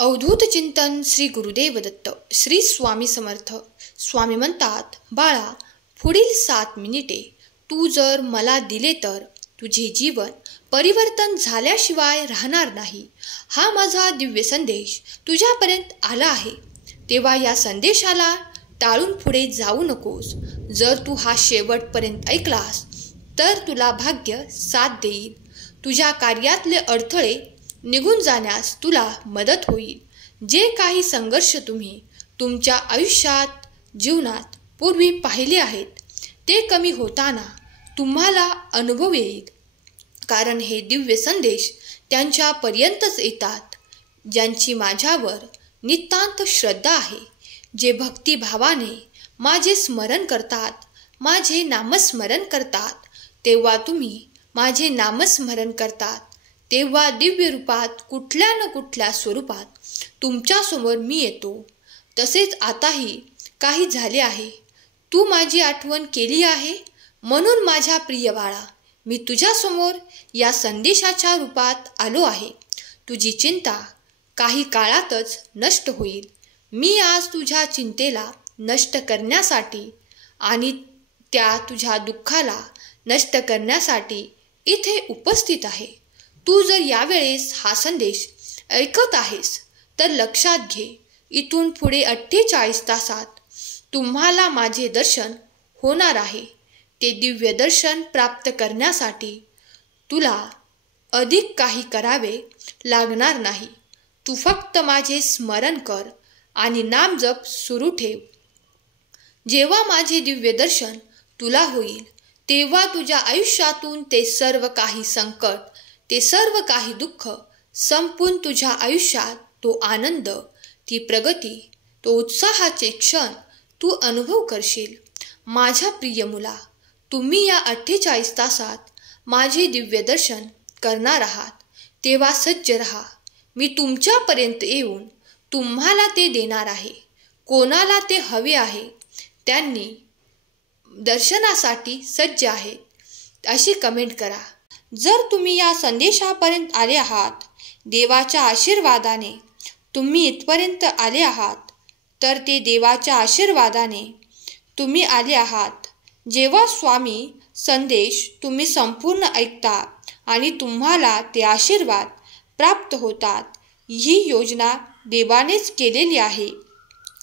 अवधूत चिंतन श्री गुरुदेव दत्त. श्री स्वामी समर्थ. स्वामी म्हणतात, बाळा, पुढील 7 मिनिटे तू जर मला दिले तर तुझे जीवन परिवर्तन झाल्याशिवाय राहणार नाही. हा माझा दिव्य संदेश तुझ्यापर्यंत आला आहे. तेव्हा या संदेशाला टाळून पुढे जाऊ नकोस. जर तू हा शेवटपर्यंत ऐकलास तर तुला भाग्य साथ देईल. तुझ्या कार्यातले अडथळे निघून जाण्यास तुला मदत होईल. जे काही संघर्ष तुम्ही तुमच्या आयुष्यात जीवनात पूर्वी पाहिले आहेत ते कमी होताना तुम्हाला अनुभव येईल. कारण हे दिव्य संदेश त्यांच्यापर्यंतच येतात ज्यांची माझ्यावर नितांत श्रद्धा आहे, जे भक्तिभावाने माझे स्मरण करतात, माझे नामस्मरण करतात. तेव्हा तुम्ही माझे नामस्मरण करतात तेव्हा दिव्य रूपात कुठल्या न कुठल्या स्वरूपात तुमच्यासमोर मी येतो. तसेच आताही काही झाले आहे. तू माझी आठवण केली आहे. म्हणून माझ्या प्रिय बाळा, मी तुझ्यासमोर या संदेशाच्या रूपात आलो आहे. तुझी चिंता काही काळातच नष्ट होईल. मी आज तुझ्या चिंतेला नष्ट करण्यासाठी आणि त्या तुझ्या दुःखाला नष्ट करण्यासाठी इथे उपस्थित आहे. तू जर यावेळेस हा संदेश ऐकत आहेस तर लक्षात घे, इथून पुढे 48 तासात तुम्हाला माझे दर्शन होणार आहे. ते दिव्य दर्शन प्राप्त करण्यासाठी तुला अधिक काही करावे लागणार नाही. तू फक्त माझे स्मरण कर आणि नामजप सुरू ठेव. जेव्हा माझे दिव्य दर्शन तुला होईल तेव्हा तुझ्या आयुष्यातून ते सर्व काही संकट, ते सर्व काही दुःख संपून तुझ्या आयुष्यात तो आनंद, ती प्रगती, तो उत्साहाचे क्षण तू अनुभव करशील. माझ्या प्रिय मुला, तुम्ही या 48 तासात माझे दिव्य दर्शन करणार आहात. तेव्हा सज्ज रहा. मी तुमच्यापर्यंत येऊन तुम्हाला ते देणार आहे. कोणाला ते हवे आहे त्यांनी दर्शनासाठी सज्ज आहेत अशी कमेंट करा. जर तुम्ही या संदेशापर्यंत आले आहात, देवाच्या आशीर्वादाने तुम्ही इथपर्यंत आले आहात, तर ते देवाच्या आशीर्वादाने तुम्ही आले आहात. जेव्हा स्वामी संदेश तुम्ही संपूर्ण ऐकता आणि तुम्हाला ते आशीर्वाद प्राप्त होतात, ही योजना देवानेच केलेली आहे.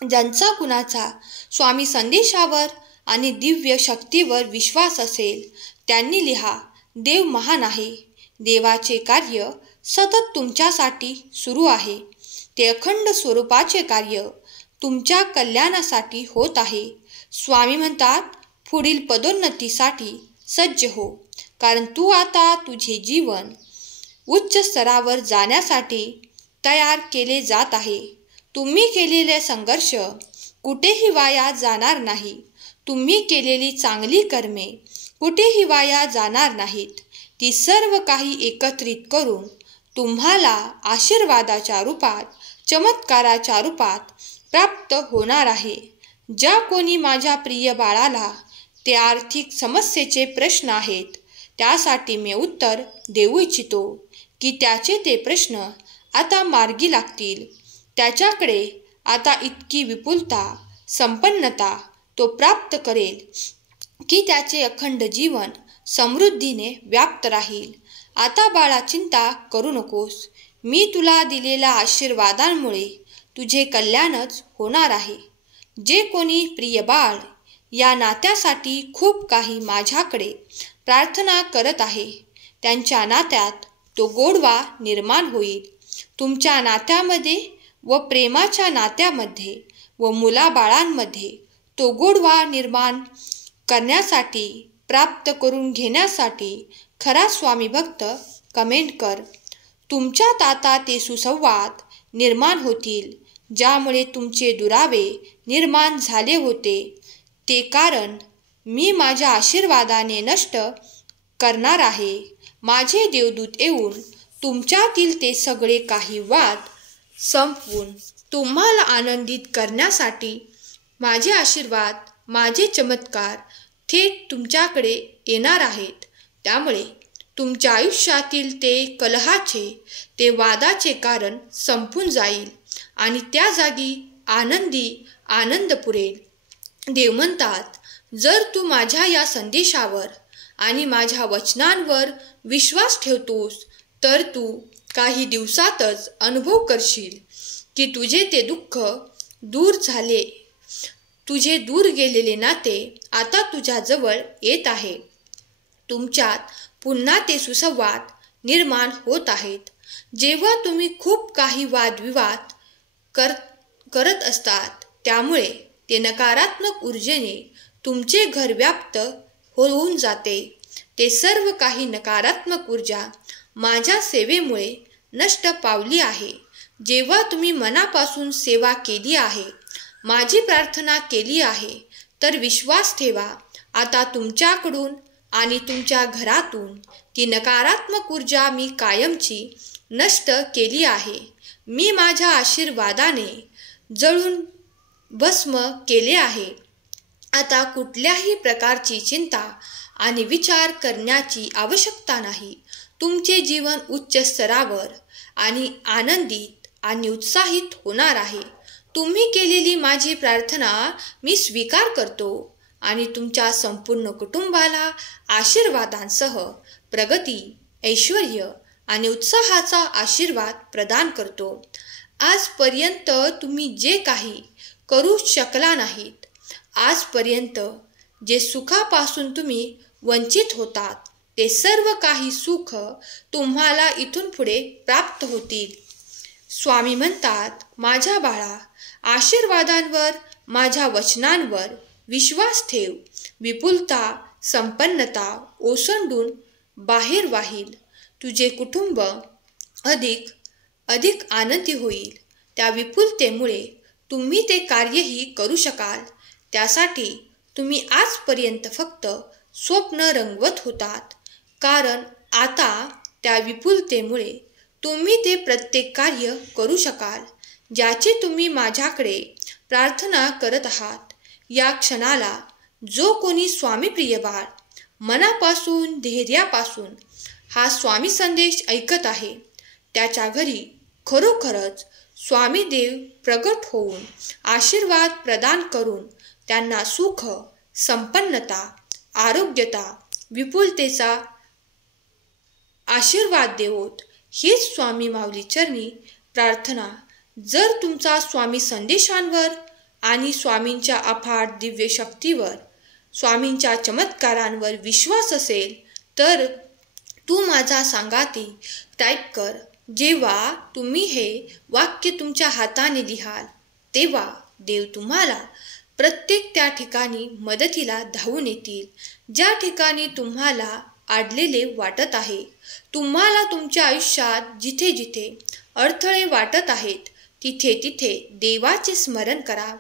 ज्यांचा कुणाचा स्वामी संदेशावर आणि दिव्य शक्तीवर विश्वास असेल त्यांनी लिहा. देव महान आहे. देवाचे कार्य सतत तुमच्यासाठी सुरू आहे. ते अखंड स्वरूपाचे कार्य तुमच्या कल्याणासाठी होत आहे. स्वामी म्हणतात, पुढील पदोन्नतीसाठी सज्ज हो. कारण तू आता तुझे जीवन उच्च स्तरावर जाण्यासाठी तयार केले जात आहे. तुम्ही केलेले संघर्ष कुठेही वाया जाणार नाही. तुम्ही केलेली चांगली कर्मे कुठेही वाया जाणार नाहीत. ती सर्व काही एकत्रित करून तुम्हाला आशीर्वादाच्या रूपात, चमत्काराच्या रूपात प्राप्त होणार आहे. ज्या कोणी माझ्या प्रिय बाळाला ते आर्थिक समस्येचे प्रश्न आहेत त्यासाठी मी उत्तर देऊ इच्छितो की त्याचे ते प्रश्न आता मार्गी लागतील. त्याच्याकडे आता इतकी विपुलता, संपन्नता तो प्राप्त करेल की त्याचे अखंड जीवन समृद्धीने व्याप्त राहील. आता बाळा, चिंता करू नकोस. मी तुला दिलेल्या आशीर्वादांमुळे तुझे कल्याणच होणार आहे. जे कोणी प्रिय बाळ या नात्यासाठी खूप काही माझ्याकडे प्रार्थना करत आहे त्यांच्या नात्यात तो गोडवा निर्माण होईल. तुमच्या नात्यामध्ये व प्रेमाच्या नात्यामध्ये व मुलाबाळांमध्ये तो गोडवा निर्माण करण्यासाठी, प्राप्त करून घेण्यासाठी खरा स्वामी भक्त कमेंट कर. तुमच्यात आता ते सुसंवाद निर्माण होतील ज्यामुळे तुमचे दुरावे निर्माण झाले होते ते कारण मी माझ्या आशीर्वादाने नष्ट करणार आहे. माझे देवदूत येऊन तुमच्यातील ते सगळे काही वाद संपवून तुम्हाला आनंदित करण्यासाठी माझे आशीर्वाद, माझे चमत्कार थेट तुमच्याकडे येणार आहेत. त्यामुळे तुमच्या आयुष्यातील ते कलहाचे, ते वादाचे कारण संपून जाईल. आणि त्या जागी आनंद पुरेल. देव म्हणतात, जर तू माझ्या या संदेशावर आणि माझ्या वचनांवर विश्वास ठेवतोस तर तू काही दिवसातच अनुभव करशील की तुझे ते दुःख दूर झाले. तुझे दूर गेलेले नाते आता तुझ्या जवळ येत आहे. तुमच्यात पुन्हा ते सुसंवाद निर्माण होत आहेत. जेव्हा तुम्ही खूप काही वादविवाद करत असतात त्यामुळे ते नकारात्मक ऊर्जेने तुमचे घर व्याप्त होऊन जाते. ते सर्व काही नकारात्मक ऊर्जा माझ्या सेवेमुळे नष्ट पावली आहे. जेव्हा तुम्ही मनापासून सेवा केली आहे, माझी प्रार्थना केली आहे, तर विश्वास ठेवा, आता तुमच्याकडून आणि तुमच्या घरातून ती नकारात्मक ऊर्जा मी कायमची नष्ट केली आहे. मी माझ्या आशीर्वादाने जळून भस्म केले आहे. आता कुठल्याही प्रकारची चिंता आणि विचार करण्याची आवश्यकता नाही. तुमचे जीवन उच्च स्तरावर आणि आनंदित आणि उत्साहित होणार आहे. तुम्ही केलेली माझी प्रार्थना मी स्वीकार करतो आणि तुमच्या संपूर्ण कुटुंबाला आशीर्वादांसह प्रगती, ऐश्वर्य आणि उत्साहाचा आशीर्वाद प्रदान करतो. आजपर्यंत तुम्ही जे काही करू शकला नाहीत, आजपर्यंत जे सुखापासून तुम्ही वंचित होतात, ते सर्व काही सुख तुम्हाला इथून पुढे प्राप्त होतील. स्वामी म्हणतात, माझ्या बाळा, आशीर्वादांवर, माझ्या वचनांवर विश्वास ठेव. विपुलता, संपन्नता ओसंडून बाहेर वाहील. तुझे कुटुंब अधिक आनंदी होईल. त्या विपुलतेमुळे तुम्ही ते कार्यही करू शकाल. त्यासाठी तुम्ही आजपर्यंत फक्त स्वप्न रंगवत होतात, कारण आता त्या विपुलतेमुळे तुम्ही ते प्रत्येक कार्य करू शकाल ज्याची तुम्ही माझ्याकडे प्रार्थना करत आहात. या क्षणाला जो कोणी स्वामी प्रिय बाळ मनापासून, धैर्यापासून हा स्वामी संदेश ऐकत आहे, त्याच्या घरी खरोखरच स्वामी देव प्रगट होऊन आशीर्वाद प्रदान करून त्यांना सुख, संपन्नता, आरोग्यता, विपुलतेचा आशीर्वाद देवोत. हीच स्वामी माऊली चरणी प्रार्थना. जर तुमचा स्वामी संदेशांवर आणि स्वामींच्या अफाट दिव्य शक्तीवर, स्वामींच्या चमत्कारांवर विश्वास असेल तर तू माझा सांगाती टाईप कर. जेव्हा तुम्ही हे वाक्य तुमच्या हाताने लिहाल तेव्हा देव तुम्हाला प्रत्येक त्या ठिकाणी मदतीला धावून येतील ज्या ठिकाणी तुम्हाला अडलेले वाटत आहे. तुम्हाला तुमच्या आयुष्यात जिथे जिथे अडथळे वाटत आहेत तिथे देवाचे स्मरण करा.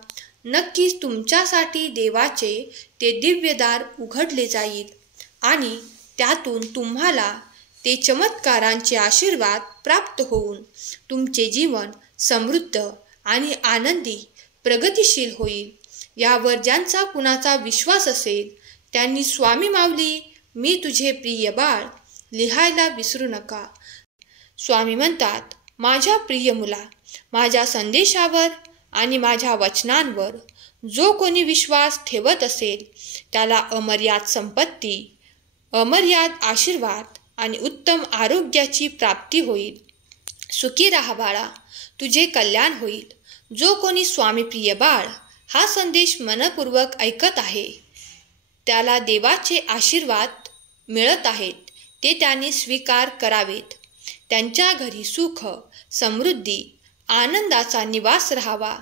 नक्कीच तुमच्यासाठी देवाचे ते दिव्यदार उघडले जाईल आणि त्यातून तुम्हाला ते चमत्कारांचे आशीर्वाद प्राप्त होऊन तुमचे जीवन समृद्ध आणि आनंदी, प्रगतिशील होईल. यावर ज्यांचा कुणाचा विश्वास असेल त्यांनी स्वामी माऊली मी तुझे प्रिय बाळ लिहायला विसरू नका. स्वामी म्हणतात, माझ्या प्रिय मुला, माझ्या संदेशावर आणि माझ्या वचनांवर जो कोणी विश्वास ठेवत असेल त्याला अमर्याद संपत्ती, अमर्याद आशीर्वाद आणि उत्तम आरोग्याची प्राप्ती होईल. सुखी राहा बाळा, तुझे कल्याण होईल. जो कोणी स्वामी प्रिय बाळ हा संदेश मनपूर्वक ऐकत आहे त्याला देवाचे आशीर्वाद मिळत आहेत, ते त्याने स्वीकार करावेत. त्यांच्या घरी सुख, समृद्धी, आनंदाचा निवास राहावा.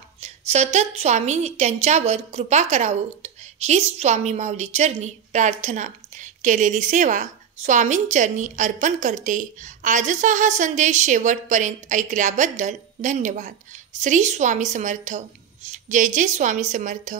सतत स्वामी त्यांच्यावर कृपा करावोत. हीच स्वामी माऊली चरणी प्रार्थना. केलेली सेवा स्वामींचरणी अर्पण करते. आजचा हा संदेश शेवटपर्यंत ऐकल्याबद्दल धन्यवाद. श्री स्वामी समर्थ. जय जय स्वामी समर्थ.